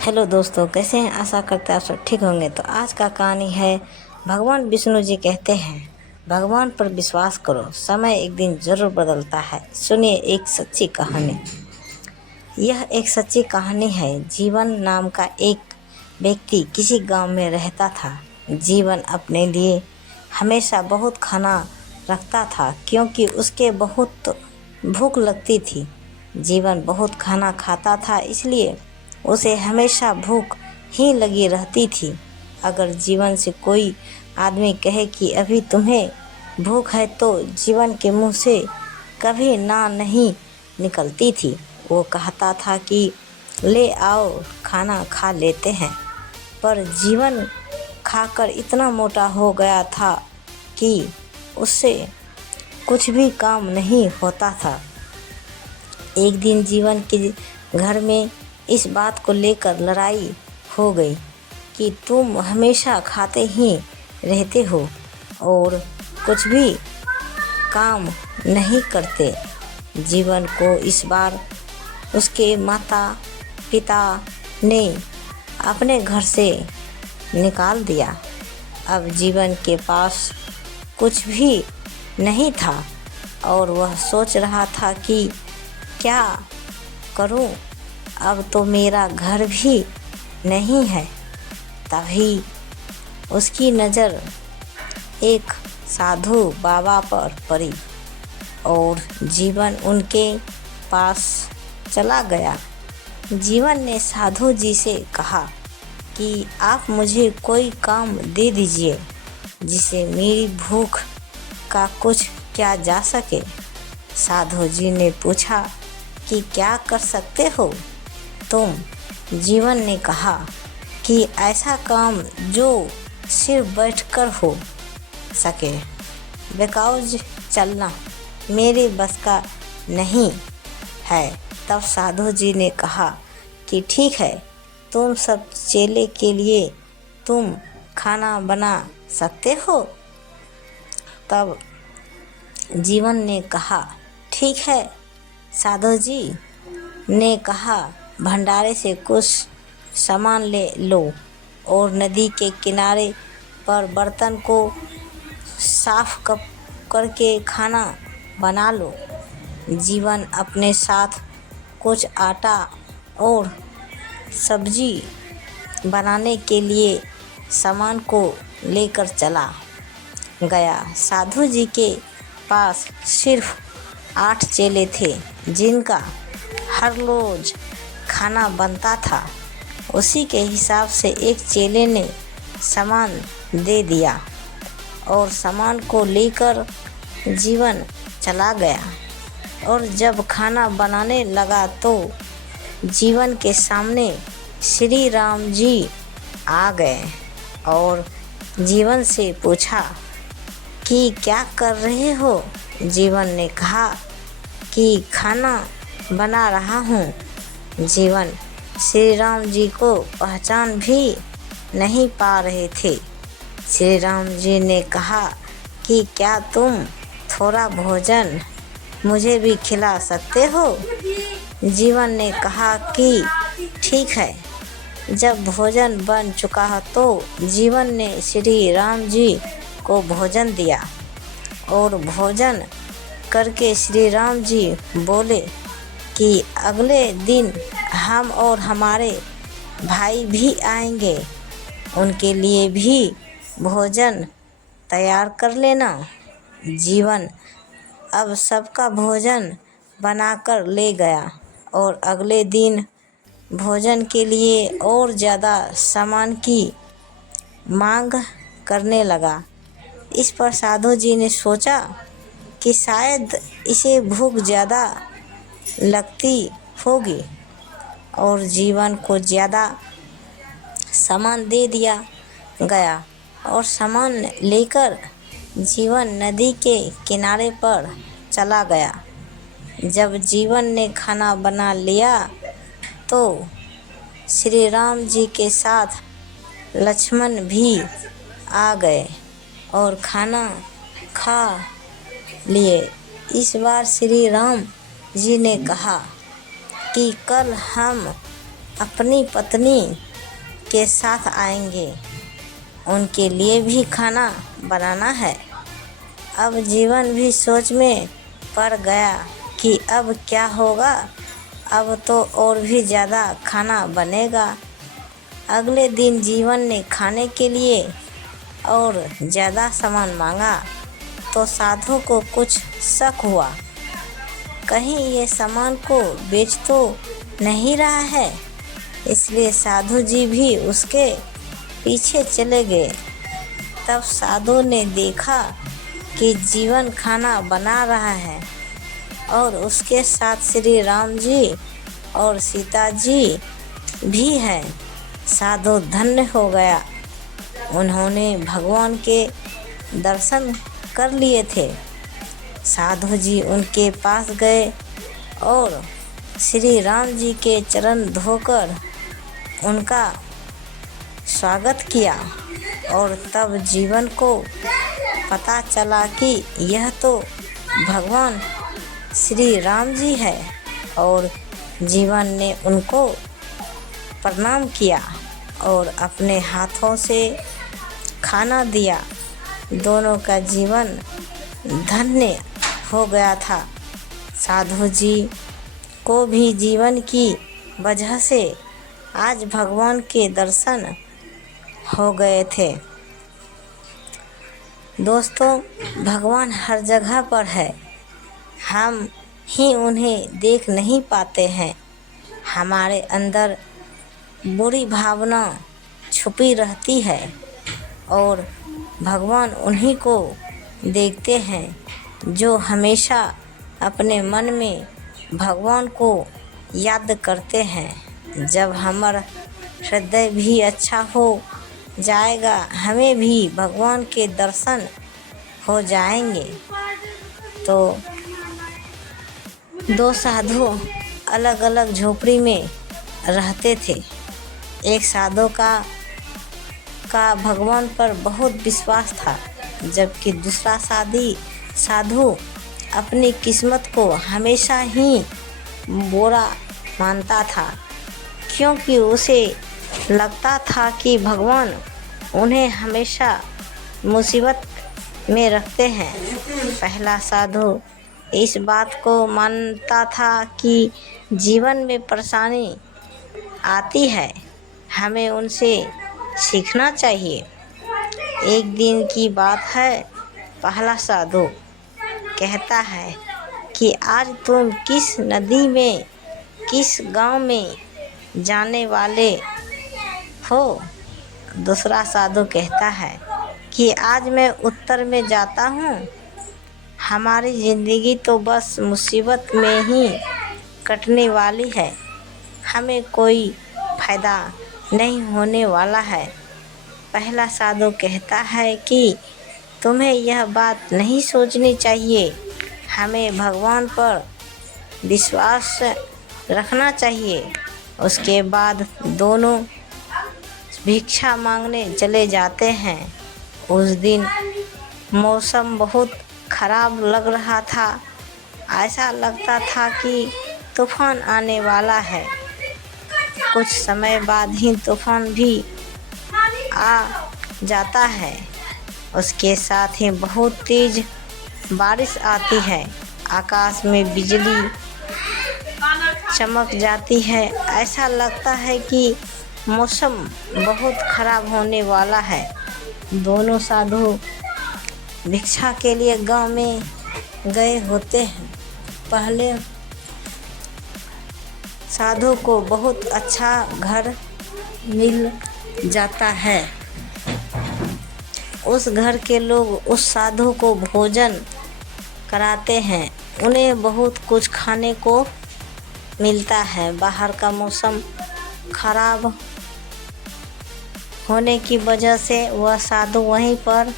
Hello दोस्तों, कैसे हैं? आशा करते हैं आप सब ठीक होंगे। तो आज का कहानी है, भगवान विष्णु जी कहते हैं, भगवान पर विश्वास करो, समय एक दिन जरूर बदलता है। सुनिए एक सच्ची कहानी। यह एक सच्ची कहानी है। जीवन नाम का एक व्यक्ति किसी गांव में रहता था। जीवन अपने लिए हमेशा बहुत खाना रखता था, क्योंकि उसके बहुत भूख लगती थी। जीवन बहुत खाना खाता था, इसलिए उसे हमेशा भूख ही लगी रहती थी। अगर जीवन से कोई आदमी कहे कि अभी तुम्हें भूख है, तो जीवन के मुंह से कभी ना नहीं निकलती थी। वो कहता था कि ले आओ, खाना खा लेते हैं। पर जीवन खाकर इतना मोटा हो गया था कि उससे कुछ भी काम नहीं होता था। एक दिन जीवन के घर में इस बात को लेकर लड़ाई हो गई कि तुम हमेशा खाते ही रहते हो और कुछ भी काम नहीं करते। जीवन को इस बार उसके माता पिता ने अपने घर से निकाल दिया। अब जीवन के पास कुछ भी नहीं था और वह सोच रहा था कि क्या करूं, अब तो मेरा घर भी नहीं है। तभी उसकी नज़र एक साधु बाबा पर पड़ी और जीवन उनके पास चला गया। जीवन ने साधु जी से कहा कि आप मुझे कोई काम दे दीजिए जिससे मेरी भूख का कुछ किया जा सके। साधु जी ने पूछा कि क्या कर सकते हो तुम? जीवन ने कहा कि ऐसा काम जो सिर्फ बैठकर हो सके। बेकाउज चलना मेरे बस का नहीं है। तब साधु जी ने कहा कि ठीक है, तुम सब चेले के लिए तुम खाना बना सकते हो। तब जीवन ने कहा ठीक है। साधु जी ने कहा भंडारे से कुछ सामान ले लो और नदी के किनारे पर बर्तन को साफ करके खाना बना लो। जीवन अपने साथ कुछ आटा और सब्जी बनाने के लिए सामान को लेकर चला गया। साधु जी के पास सिर्फ 8 चेले थे, जिनका हर रोज खाना बनता था। उसी के हिसाब से एक चेले ने सामान दे दिया और सामान को लेकर जीवन चला गया। और जब खाना बनाने लगा तो जीवन के सामने श्री राम जी आ गए और जीवन से पूछा कि क्या कर रहे हो? जीवन ने कहा कि खाना बना रहा हूँ। जीवन श्री राम जी को पहचान भी नहीं पा रहे थे। श्री राम जी ने कहा कि क्या तुम थोड़ा भोजन मुझे भी खिला सकते हो? जीवन ने कहा कि ठीक है। जब भोजन बन चुका तो जीवन ने श्री राम जी को भोजन दिया और भोजन करके श्री राम जी बोले कि अगले दिन हम और हमारे भाई भी आएंगे, उनके लिए भी भोजन तैयार कर लेना। जीवन अब सबका भोजन बनाकर ले गया और अगले दिन भोजन के लिए और ज़्यादा सामान की मांग करने लगा। इस पर साधु जी ने सोचा कि शायद इसे भूख ज़्यादा लगती होगी और जीवन को ज़्यादा सामान दे दिया गया। और सामान लेकर जीवन नदी के किनारे पर चला गया। जब जीवन ने खाना बना लिया तो श्री राम जी के साथ लक्ष्मण भी आ गए और खाना खा लिए। इस बार श्री राम जी ने कहा कि कल हम अपनी पत्नी के साथ आएंगे, उनके लिए भी खाना बनाना है। अब जीवन भी सोच में पड़ गया कि अब क्या होगा। अब तो और भी ज़्यादा खाना बनेगा। अगले दिन जीवन ने खाने के लिए और ज़्यादा सामान मांगा तो साधु को कुछ शक हुआ, कहीं ये सामान को बेच तो नहीं रहा है। इसलिए साधु जी भी उसके पीछे चले गए। तब साधु ने देखा कि जीवन खाना बना रहा है और उसके साथ श्री राम जी और सीता जी भी हैं। साधु धन्य हो गया। उन्होंने भगवान के दर्शन कर लिए थे। साधु जी उनके पास गए और श्री राम जी के चरण धोकर उनका स्वागत किया। और तब जीवन को पता चला कि यह तो भगवान श्री राम जी है। और जीवन ने उनको प्रणाम किया और अपने हाथों से खाना दिया। दोनों का जीवन धन्य हो गया था। साधु जी को भी जीवन की वजह से आज भगवान के दर्शन हो गए थे। दोस्तों, भगवान हर जगह पर है, हम ही उन्हें देख नहीं पाते हैं। हमारे अंदर बुरी भावना छुपी रहती है और भगवान उन्हीं को देखते हैं जो हमेशा अपने मन में भगवान को याद करते हैं। जब हमारा हृदय भी अच्छा हो जाएगा, हमें भी भगवान के दर्शन हो जाएंगे। तो दो साधु अलग अलग झोपड़ी में रहते थे। एक साधु का भगवान पर बहुत विश्वास था, जबकि दूसरा साधु अपनी किस्मत को हमेशा ही बुरा मानता था, क्योंकि उसे लगता था कि भगवान उन्हें हमेशा मुसीबत में रखते हैं। पहला साधु इस बात को मानता था कि जीवन में परेशानी आती है, हमें उनसे सीखना चाहिए। एक दिन की बात है, पहला साधु कहता है कि आज तुम किस नदी में, किस गांव में जाने वाले हो। दूसरा साधु कहता है कि आज मैं उत्तर में जाता हूँ। हमारी ज़िंदगी तो बस मुसीबत में ही कटने वाली है, हमें कोई फ़ायदा नहीं होने वाला है। पहला साधु कहता है कि तुम्हें यह बात नहीं सोचनी चाहिए, हमें भगवान पर विश्वास रखना चाहिए। उसके बाद दोनों भिक्षा मांगने चले जाते हैं। उस दिन मौसम बहुत ख़राब लग रहा था, ऐसा लगता था कि तूफ़ान आने वाला है। कुछ समय बाद ही तूफ़ान भी आ जाता है। उसके साथ ही बहुत तेज़ बारिश आती है, आकाश में बिजली चमक जाती है। ऐसा लगता है कि मौसम बहुत ख़राब होने वाला है। दोनों साधु भिक्षा के लिए गांव में गए होते हैं। पहले साधु को बहुत अच्छा घर मिल जाता है। उस घर के लोग उस साधु को भोजन कराते हैं, उन्हें बहुत कुछ खाने को मिलता है। बाहर का मौसम खराब होने की वजह से वह साधु वहीं पर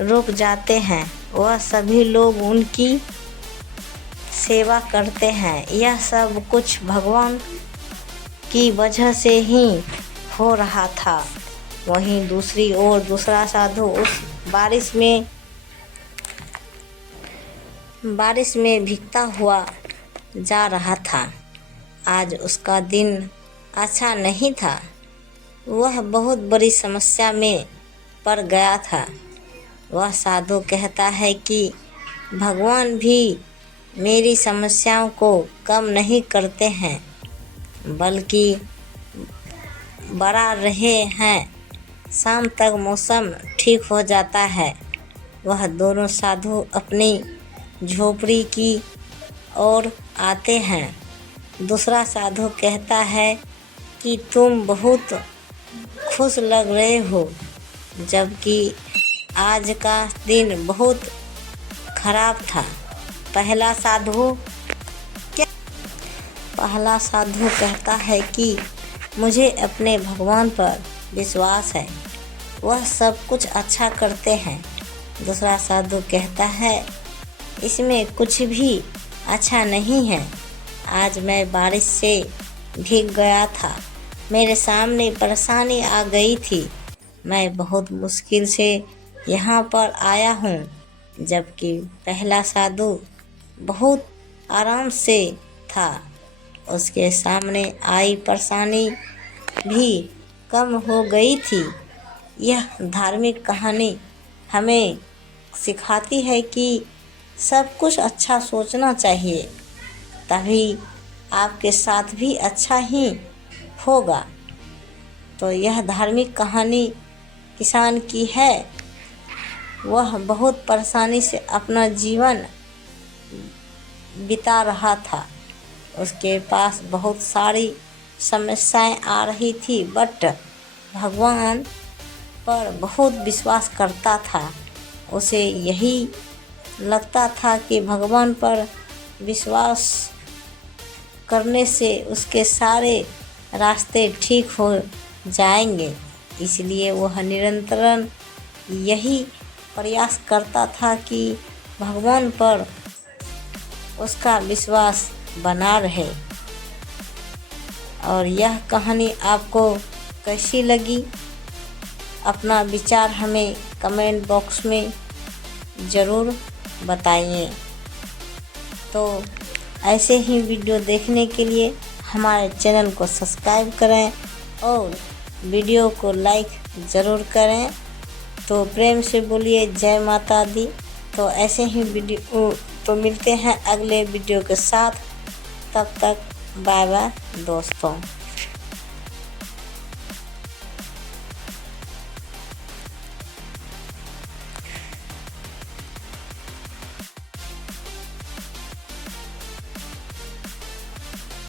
रुक जाते हैं। वह सभी लोग उनकी सेवा करते हैं। यह सब कुछ भगवान की वजह से ही हो रहा था। वहीं दूसरी ओर दूसरा साधु उस बारिश में भीगता हुआ जा रहा था। आज उसका दिन अच्छा नहीं था। वह बहुत बड़ी समस्या में पड़ गया था। वह साधु कहता है कि भगवान भी मेरी समस्याओं को कम नहीं करते हैं, बल्कि बढ़ा रहे हैं। शाम तक मौसम ठीक हो जाता है। वह दोनों साधु अपनी झोपड़ी की ओर आते हैं। दूसरा साधु कहता है कि तुम बहुत खुश लग रहे हो, जबकि आज का दिन बहुत खराब था। पहला साधु कहता है कि मुझे अपने भगवान पर विश्वास है, वह सब कुछ अच्छा करते हैं। दूसरा साधु कहता है इसमें कुछ भी अच्छा नहीं है। आज मैं बारिश से भीग गया था, मेरे सामने परेशानी आ गई थी, मैं बहुत मुश्किल से यहाँ पर आया हूँ। जबकि पहला साधु बहुत आराम से था, उसके सामने आई परेशानी भी कम हो गई थी। यह धार्मिक कहानी हमें सिखाती है कि सब कुछ अच्छा सोचना चाहिए, तभी आपके साथ भी अच्छा ही होगा। तो यह धार्मिक कहानी किसान की है। वह बहुत परेशानी से अपना जीवन बिता रहा था। उसके पास बहुत सारी समस्याएं आ रही थी, बट भगवान पर बहुत विश्वास करता था। उसे यही लगता था कि भगवान पर विश्वास करने से उसके सारे रास्ते ठीक हो जाएंगे। इसलिए वह निरंतर यही प्रयास करता था कि भगवान पर उसका विश्वास बना रहे। और यह कहानी आपको कैसी लगी, अपना विचार हमें कमेंट बॉक्स में ज़रूर बताइए। तो ऐसे ही वीडियो देखने के लिए हमारे चैनल को सब्सक्राइब करें और वीडियो को लाइक ज़रूर करें। तो प्रेम से बोलिए जय माता दी। तो ऐसे ही वीडियो तो मिलते हैं अगले वीडियो के साथ। तब तक बाय बाय दोस्तों।